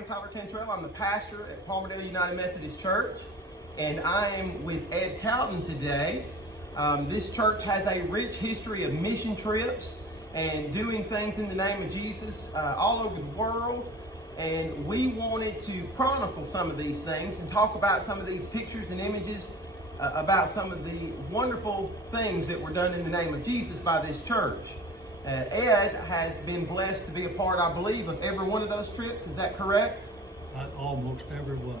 I'm Tyler Cantrell. I'm the pastor at Palmerdale United Methodist Church, and I am with Ed Cowden today. This church has a rich history of mission trips and doing things in the name of Jesus all over the world, and we wanted to chronicle some of these things and talk about some of these pictures and images about some of the wonderful things that were done in the name of Jesus by this church. Ed has been blessed to be a part, I believe, of every one of those trips. Is that correct? Almost every one.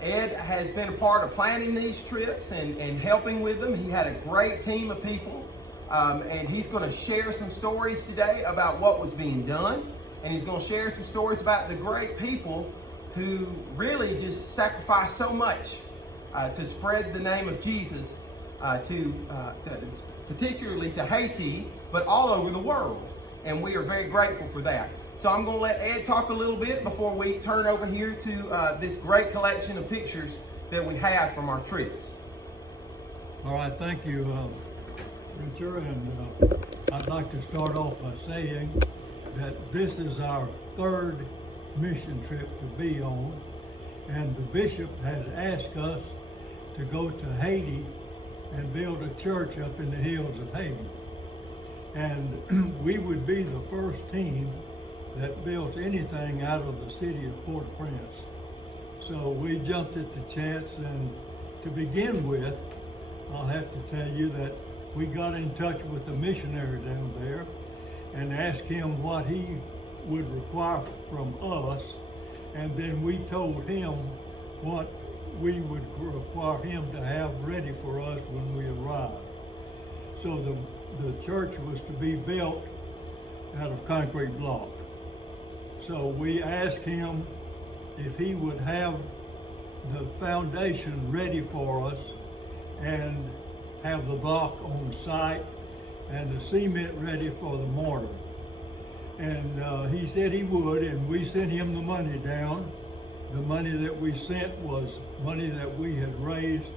Ed has been a part of planning these trips and helping with them. He had a great team of people, and he's going to share some stories today about what was being done, and he's going to share some stories about the great people who really just sacrificed so much to spread the name of Jesus particularly to Haiti, but all over the world. And we are very grateful for that. So I'm going to let Ed talk a little bit before we turn over here to this great collection of pictures that we have from our trips. All right, thank you, Richard. And I'd like to start off by saying that this is our third mission trip to be on. And the bishop had asked us to go to Haiti and build a church up in the hills of Haiti. And we would be the first team that built anything out of the city of Port-au-Prince. So we jumped at the chance, and to begin with, I'll have to tell you that we got in touch with the missionary down there and asked him what he would require from us, and then we told him what we would require him to have ready for us when we arrived. So the church was to be built out of concrete block. So we asked him if he would have the foundation ready for us and have the block on site and the cement ready for the mortar. And he said he would, and we sent him the money down. The money that we sent was money that we had raised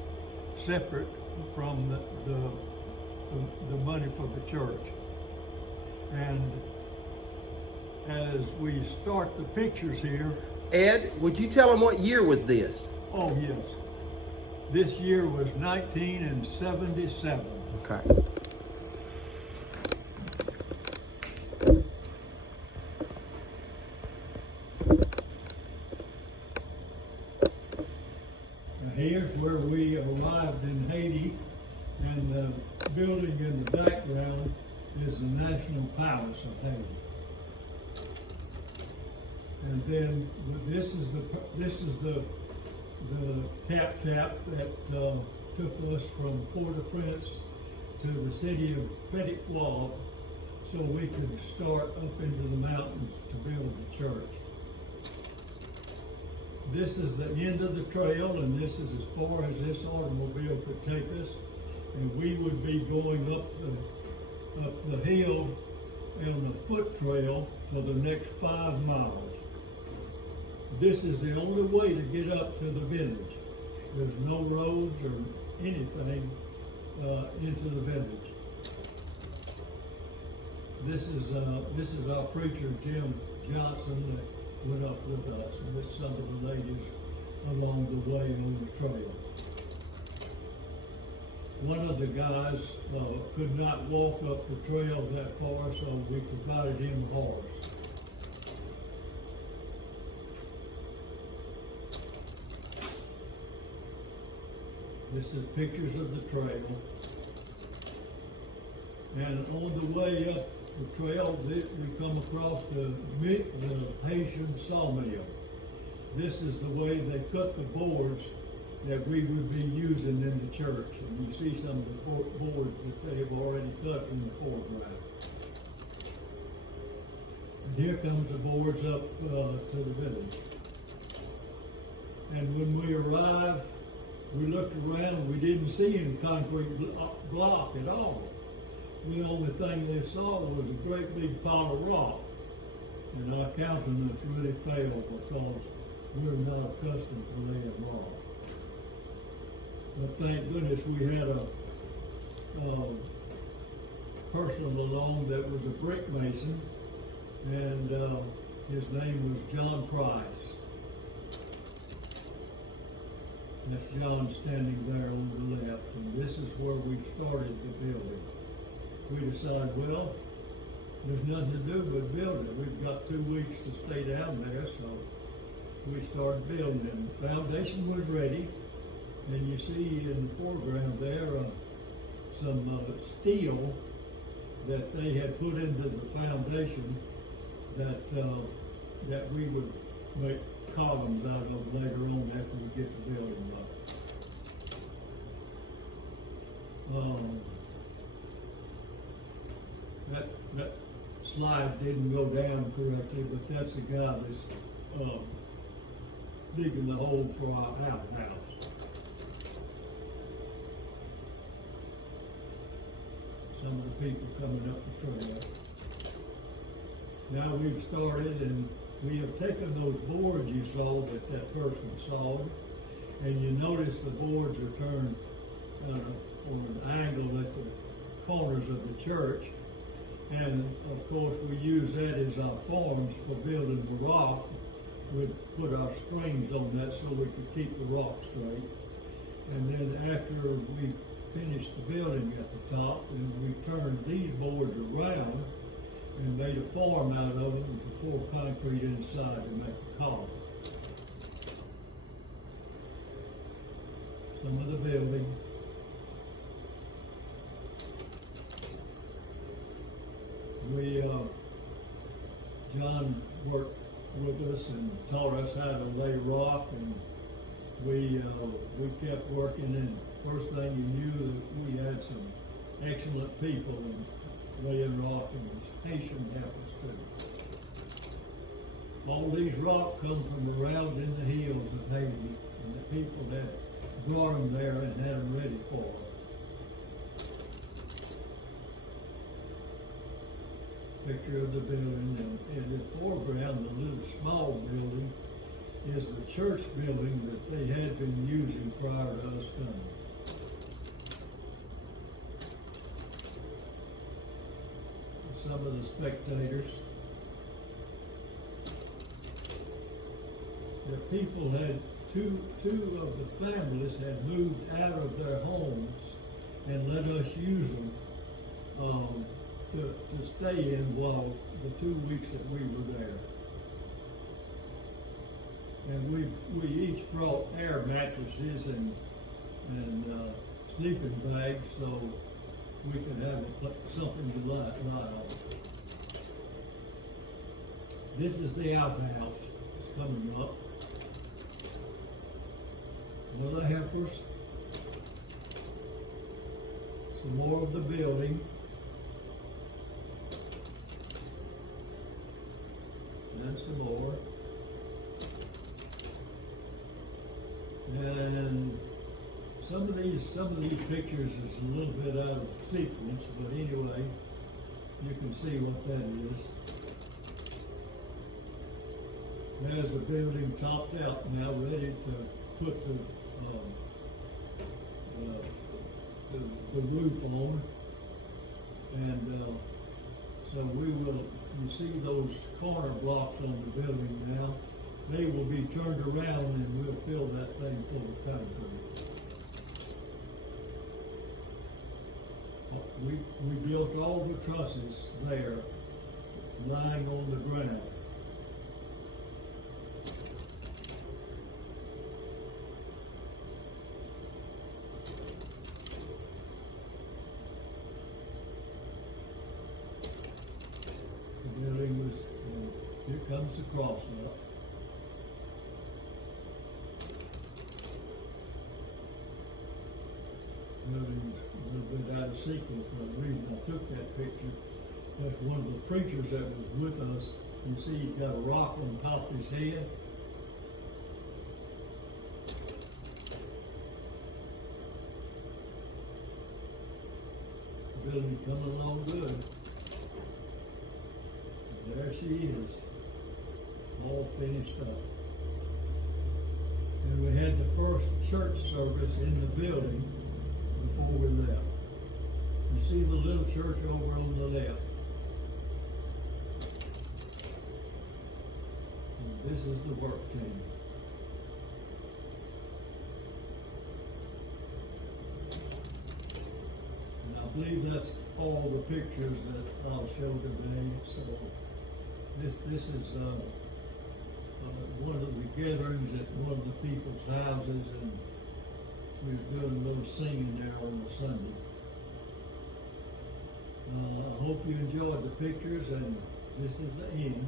separate from the money for the church. And as we start the pictures here. Ed, would you tell them what year was this? Oh, yes. This year was 1977. Okay. Here's where we arrived in Haiti, and the building in the background is the National Palace of Haiti. And then this is the tap that took us from Port-au-Prince to the city of Petit Pois, so we could start up into the mountains to build the church. This is the end of the trail, and this is as far as this automobile could take us. And we would be going up the hill on the foot trail for the next 5 miles. This is the only way to get up to the village. There's no roads or anything into the village. This is our preacher, Jim Johnson, that went up with us, and with some of the ladies along the way on the trail. One of the guys could not walk up the trail that far, so we provided him a horse. This is pictures of the trail. And on the way up the trail, we come across the Haitian sawmill. This is the way they cut the boards that we would be using in the church. And you see some of the boards that they have already cut in the foreground. And here comes the boards up to the village. And when we arrived, we looked around, we didn't see any concrete block at all. The only thing they saw was a great big pile of rock. And our countenance really failed because we're not accustomed to laying rock. But thank goodness we had a person along that was a brick mason, and his name was John Price. That's John standing there on the left, and this is where we started the building. We decided, well, there's nothing to do but build it. We've got 2 weeks to stay down there, so we started building it. The foundation was ready, and you see in the foreground there some steel that they had put into the foundation that we would make columns out of later on after we get the building up. That slide didn't go down correctly, but that's the guy that's digging the hole for our outhouse. Some of the people coming up the trail. Now we've started, and we have taken those boards you saw that person sawed, and you notice the boards are turned on an angle at the corners of the church. And of course, we use that as our forms for building the rock. We put our strings on that so we could keep the rock straight. And then after we finished the building at the top, and we turned these boards around and made a form out of them to pour concrete inside to make a column. Some of the building. John worked with us and taught us how to lay rock, and we kept working, and first thing you knew, we had some excellent people in laying rock, and Haitian helpers too. All these rocks come from around in the hills of Haiti, and the people had brought them there and had them ready for us. Picture of the building, and in the foreground, the little small building is the church building that they had been using prior to us coming. Some of the spectators. The people had, two of the families had moved out of their homes and let us use them to stay in while the 2 weeks that we were there. And we each brought air mattresses and sleeping bags so we could have something to lie on. This is the outhouse. It's coming up. One of the helpers. Some more of the building. And some more. And some of these pictures is a little bit out of sequence, but anyway, you can see what that is. There's the building topped out now, ready to put the roof on, and so you see those corner blocks on the building now. They will be turned around and we'll fill that thing full of concrete. We built all the trusses there, lying on the ground. The building was, here comes the cross up. Building a little bit out of sequence, but the reason I took that picture, that's one of the preachers that was with us. You see he's got a rock on top of his head. The building coming along good. There she is, all finished up. And we had the first church service in the building before we left. You see the little church over on the left. And this is the work team. believe that's all the pictures that I'll show today. So this is one of the gatherings at one of the people's houses, and we were doing a little singing there on a Sunday. I hope you enjoyed the pictures, and this is the end.